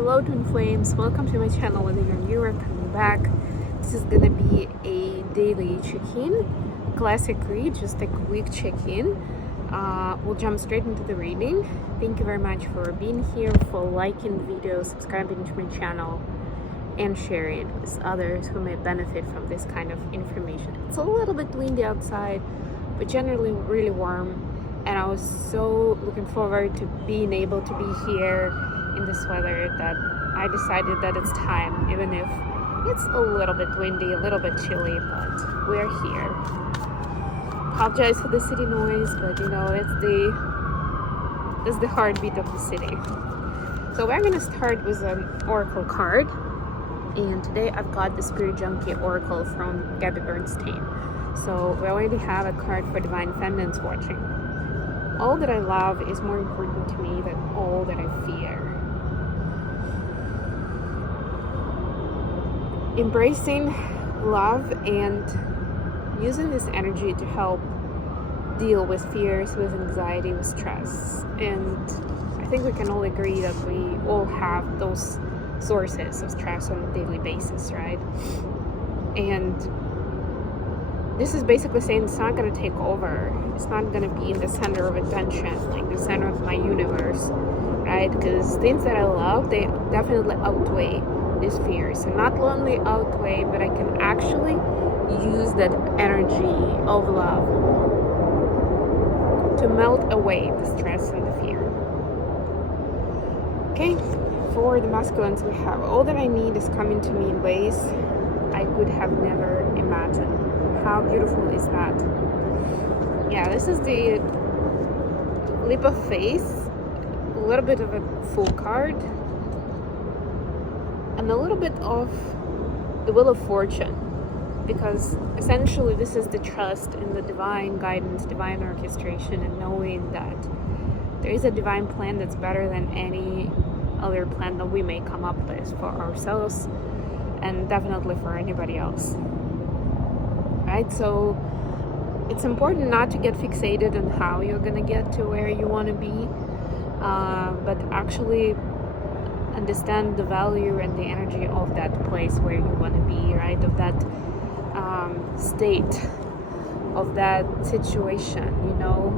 Hello twin flames, welcome to my channel. Whether you're new or coming back, this is gonna be a daily check-in, classic read, just a quick check-in. We'll jump straight into the reading. Thank you very much for being here, for liking the video, subscribing to my channel, and sharing it with others who may benefit from this kind of information. It's a little bit windy outside, but generally really warm, and I was so looking forward to being able to be here in this weather that I decided that it's time, even if it's a little bit windy, a little bit chilly, but we're here. Apologize for the city noise, but you know, it's the heartbeat of the city. So we're gonna start with an oracle card, and today I've got the Spirit Junkie Oracle from Gabby Bernstein. So we already have a card for Divine Feminines watching. All that I love is more important to me than all that I fear. Embracing love and using this energy to help deal with fears, with anxiety, with stress. And I think we can all agree that we all have those sources of stress on a daily basis, right? And this is basically saying it's not going to take over. It's not going to be in the center of attention, like the center of my universe, right? Because things that I love, they definitely outweigh these fears. And not only outweigh, but I can actually use that energy of love to melt away the stress and the fear. Okay, for the masculines we have, all that I need is coming to me in ways I could have never imagined. How beautiful is that? Yeah, this is the leap of faith, a little bit of a Fool card, and a little bit of the Wheel of Fortune, because essentially this is the trust in the divine guidance, divine orchestration, and knowing that there is a divine plan that's better than any other plan that we may come up with for ourselves, and definitely for anybody else. Right? So it's important not to get fixated on how you're gonna get to where you want to be, but actually understand the value and the energy of that place where you want to be, right? Of that state, of that situation, you know.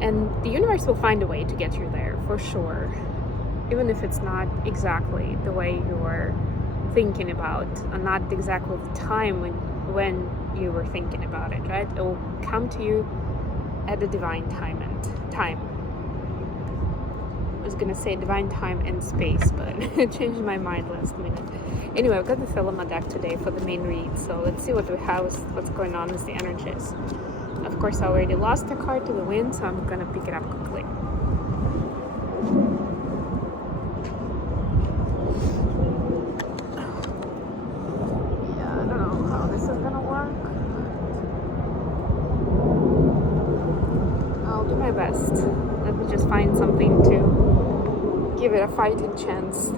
And the universe will find a way to get you there, for sure, even if it's not exactly the way you're thinking about, and not exactly the time when you were thinking about it, right? It will come to you at the divine time. I was gonna say divine time and space, but I changed my mind last minute. Anyway, I've got the Thelema deck today for the main read, so let's see what we have, what's going on with the energies. Of course, I already lost a card to the wind, so I'm gonna pick it up quickly. My best. Let me just find something to give it a fighting chance.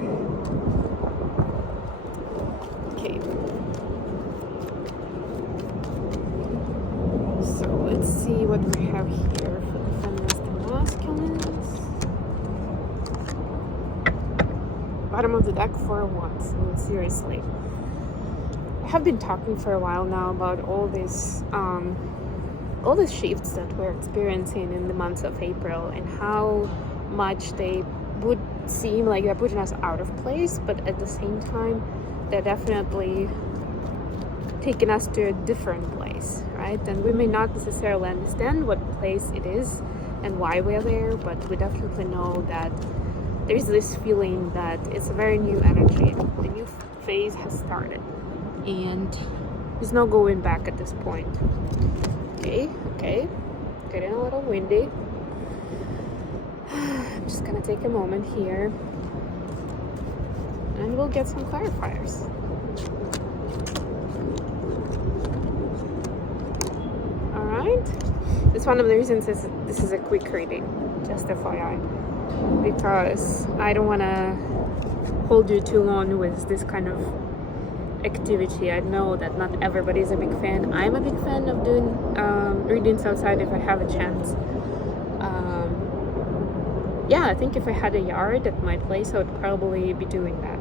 Okay. So let's see what we have here for the feminist and masculines. Bottom of the deck for once. I mean, seriously. I have been talking for a while now about all these shifts that we're experiencing in the months of April, and how much they would seem like they're putting us out of place, but at the same time they're definitely taking us to a different place, right? And we may not necessarily understand what place it is and why we're there, but we definitely know that there's this feeling that it's a very new energy. The new phase has started, and there's no going back at this point. Okay, getting a little windy. I'm just gonna take a moment here, and we'll get some clarifiers. Alright, that's one of the reasons this is a quick reading, just FYI, because I don't want to hold you too long with this kind of activity. I know that not everybody is a big fan. I'm a big fan of doing readings outside if I have a chance. yeah, I think if I had a yard at my place, I would probably be doing that.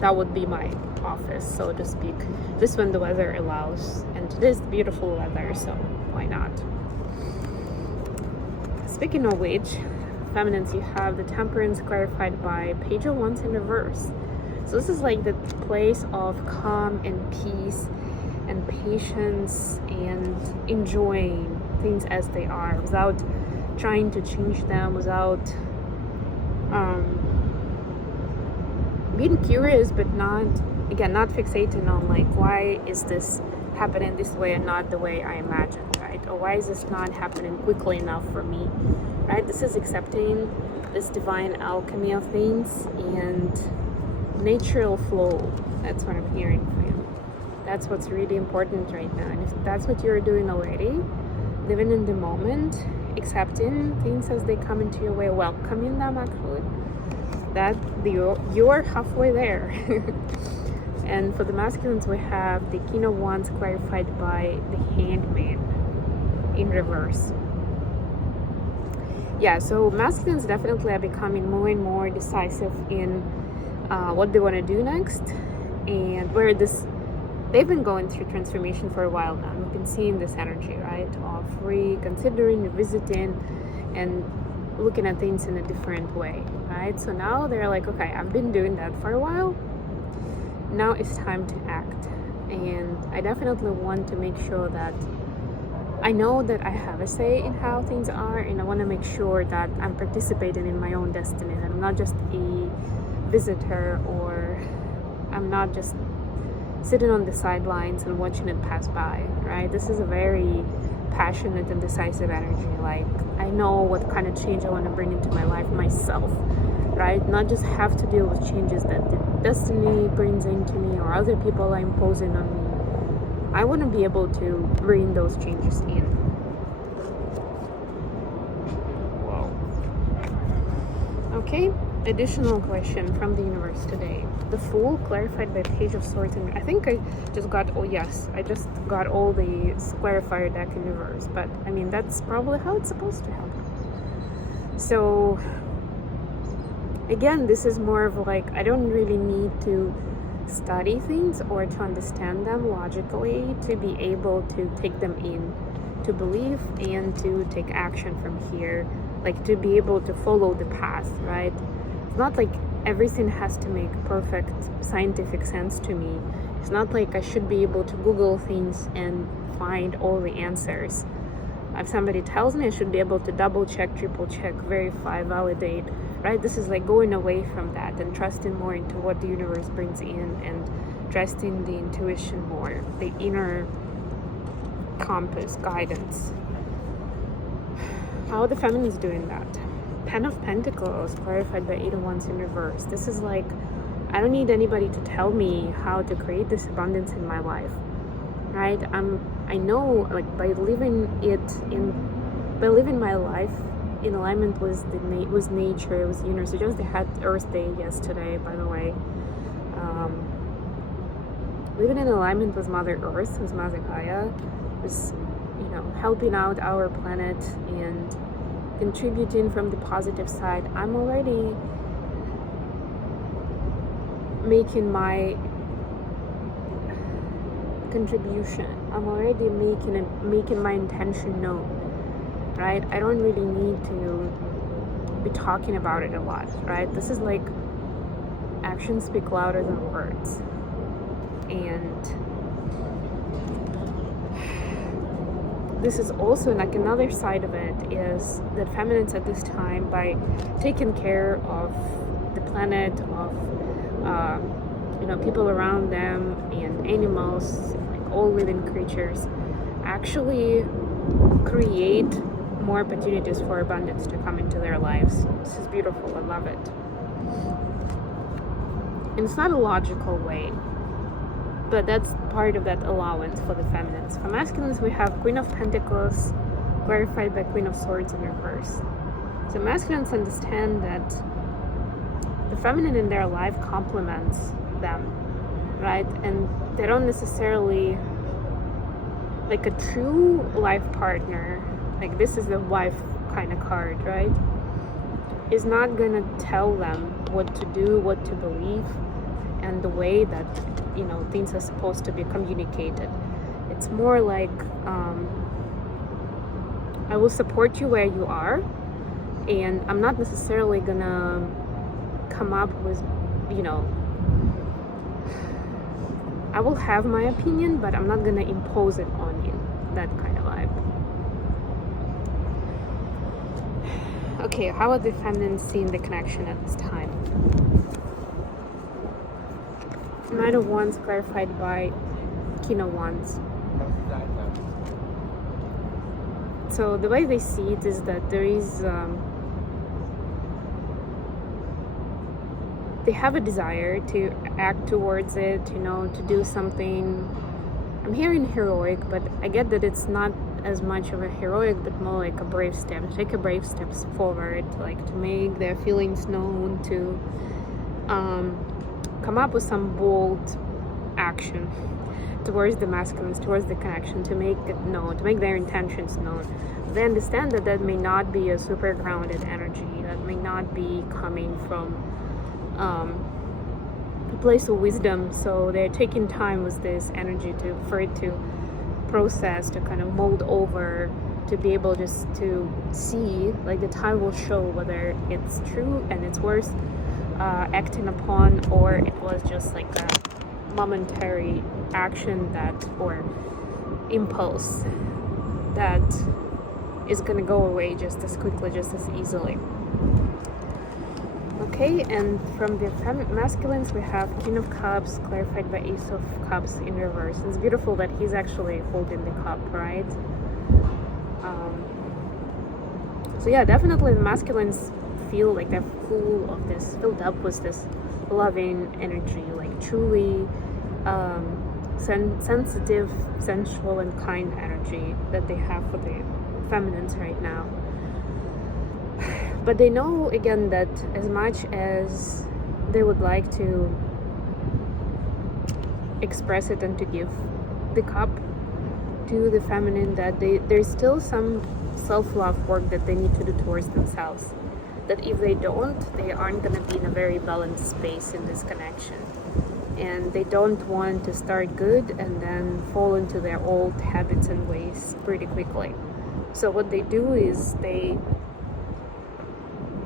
That would be my office, so to speak. This when the weather allows, and it is beautiful weather, so why not? Speaking of which, feminines, you have the temperance clarified by Page of Wands in reverse. So this is like the place of calm and peace and patience and enjoying things as they are without trying to change them, without being curious, but not fixating on like, why is this happening this way and not the way I imagined, right? Or why is this not happening quickly enough for me, right? This is accepting this divine alchemy of things and natural flow. That's what I'm hearing from you. That's what's really important right now. And if that's what you're doing already, living in the moment, accepting things as they come into your way, welcoming them actually, that you're halfway there. And for the masculines, we have the King of Wands clarified by the Hangman in reverse. Yeah, so masculines definitely are becoming more and more decisive in what they want to do next, and they've been going through transformation for a while now. We've been seeing this energy, right, of reconsidering, revisiting, and looking at things in a different way, right? So now they're like, okay, I've been doing that for a while. Now it's time to act. And I definitely want to make sure that I know that I have a say in how things are, and I want to make sure that I'm participating in my own destiny, and I'm not just a visitor, or I'm not just sitting on the sidelines and watching it pass by, right? This is a very passionate and decisive energy. Like, I know what kind of change I want to bring into my life myself, right? Not just have to deal with changes that the destiny brings into me or other people are imposing on me. I want to be able to bring those changes in. Whoa. Okay, additional question from the universe today. The Fool clarified by Page of Swords, and I think I just got all the clarifier deck in reverse, but I mean, that's probably how it's supposed to happen. So again, this is more of like, I don't really need to study things or to understand them logically to be able to take them in, to believe and to take action from here, like to be able to follow the path, right? It's not like everything has to make perfect scientific sense to me. It's not like I should be able to Google things and find all the answers. If somebody tells me, I should be able to double check, triple check, verify, validate, right? This is like going away from that and trusting more into what the universe brings in, and trusting the intuition more, the inner compass, guidance. How are the feminines doing that? Ten of Pentacles clarified by Eight of Wands in reverse. This is like, I don't need anybody to tell me how to create this abundance in my life, right? I know, like, by living my life in alignment with nature, with the universe. We just had Earth Day yesterday, by the way. Living in alignment with Mother Earth, with Mother Gaia, with, helping out our planet and contributing from the positive side. I'm already making my contribution. I'm already making my intention known, right? I don't really need to be talking about it a lot, right? This is like, actions speak louder than words. And this is also like another side of it, is that feminines at this time, by taking care of the planet, of people around them and animals, like all living creatures, actually create more opportunities for abundance to come into their lives. This is beautiful. I love it. And it's not a logical way, but that's part of that allowance for the feminines. For masculines, we have Queen of Pentacles clarified by Queen of Swords in reverse. So masculines understand that the feminine in their life complements them, right? And they don't necessarily, like a true life partner, like this is the wife kind of card, right? is not gonna tell them what to do, what to believe, and the way that, you know, things are supposed to be communicated. It's more like, I will support you where you are, and I'm not necessarily gonna come up with, you know, I will have my opinion, but I'm not gonna impose it on you. That kind of vibe. Okay, how are the feminine seeing the connection at this time? Knight of Wands clarified by King of Wands. So the way they see it is that there is, they have a desire to act towards it, you know, to do something. I'm hearing heroic, but I get that it's not as much of a heroic, but more like a brave step. Take a brave steps forward, like to make their feelings known, to come up with some bold action towards the masculines, towards the connection, to make it known, to make their intentions known. They understand that that may not be a super grounded energy, that may not be coming from a place of wisdom, so they're taking time with this energy for it to process, to kind of mold over, to be able just to see, like the time will show whether it's true and it's worth acting upon, or it was just like a momentary action that, or impulse that is gonna go away just as quickly, just as easily. Okay, and from the masculines we have King of Cups clarified by Ace of Cups in reverse. It's beautiful that he's actually holding the cup, right? So yeah, definitely the masculines feel like they're full of this, filled up with this loving energy, like truly sensitive, sensual, and kind energy that they have for the feminines right now. But they know, again, that as much as they would like to express it and to give the cup to the feminine, that there's still some self-love work that they need to do towards themselves. That if they don't, they aren't going to be in a very balanced space in this connection. And they don't want to start good and then fall into their old habits and ways pretty quickly. So what they do is they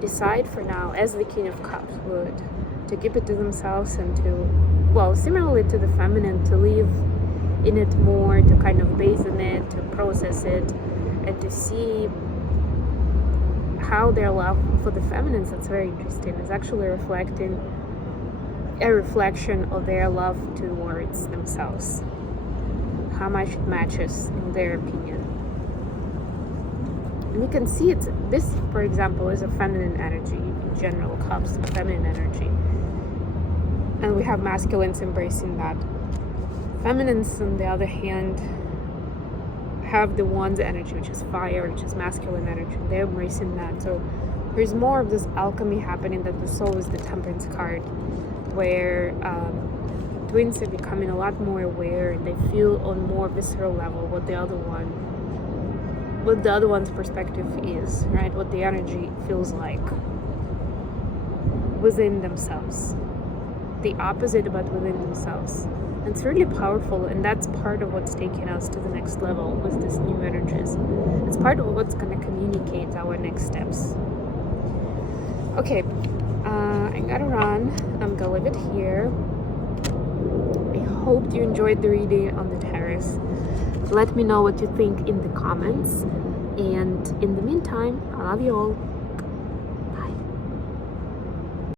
decide for now, as the King of Cups would, to keep it to themselves and to, well, similarly to the feminine, to live in it more, to kind of bathe in it, to process it, and to see how their love for the feminines, that's very interesting, is actually reflecting a reflection of their love towards themselves, how much it matches in their opinion. And you can see it, this, for example, is a feminine energy in general, cups, feminine energy. And we have masculines embracing that. Feminines, on the other hand, have the Wands energy, which is fire, which is masculine energy. They're embracing that. So there's more of this alchemy happening that we saw with the Temperance card, where twins are becoming a lot more aware, and they feel on more visceral level what the other one's perspective is, right? What the energy feels like within themselves. The opposite, but within themselves. And it's really powerful, and that's part of what's taking us to the next level with these new energies. It's part of what's going to communicate our next steps. Okay, I gotta run. I'm gonna leave it here. I hope you enjoyed the reading on the terrace. Let me know what you think in the comments. And in the meantime, I love you all.